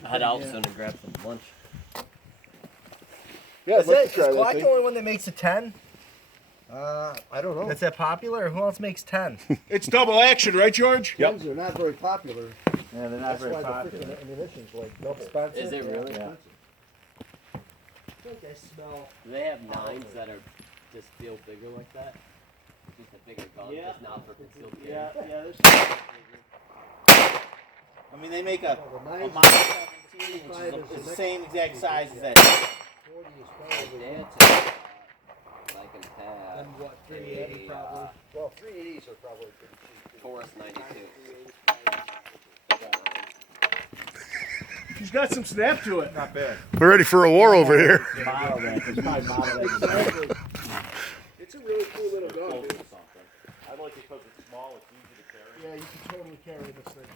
head out soon and grab some lunch. Yeah, I'd like to Is try that Glock the thing. only one that makes a 10? I don't know. That's that popular, or who else makes 10? It's double action, right, George? Yep. Are not very popular. Yeah, they're not That's very why popular. the freaking ammunition's like double. Expensive? Is it really? Yeah. I think I smell. Do they have nines that are just feel bigger like that? Just a bigger gun, Yeah. just not for concealed carry. Yeah, there's. I mean, they make a The Model 9 17, which is is the the same exact size as that. 40 is probably. Dad took, like in Pat, And what, a 380 probably? Well, 380s are probably pretty cheap. Taurus 92. He's got some snap to it. Not bad. We're ready for a war over here. Model that. It's probably model that. Exactly. It's a really cool little gun, dude. I like it because it's small, it's easy to carry. Yeah, you can totally carry this thing.